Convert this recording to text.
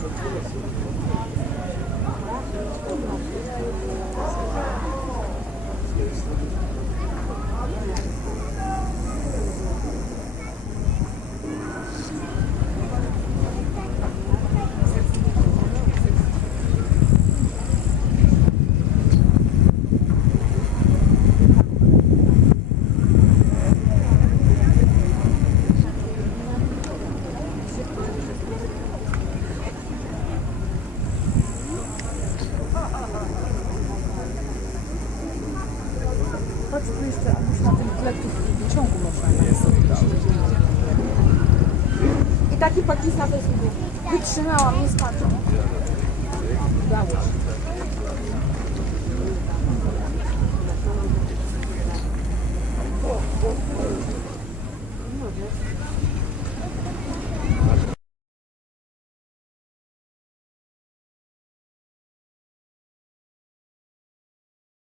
çok çok Chodź tu jeszcze, a już na tym tle ciągu można I taki pakistan też lubię. Wytrzymałam, nie spadłam. Udało się.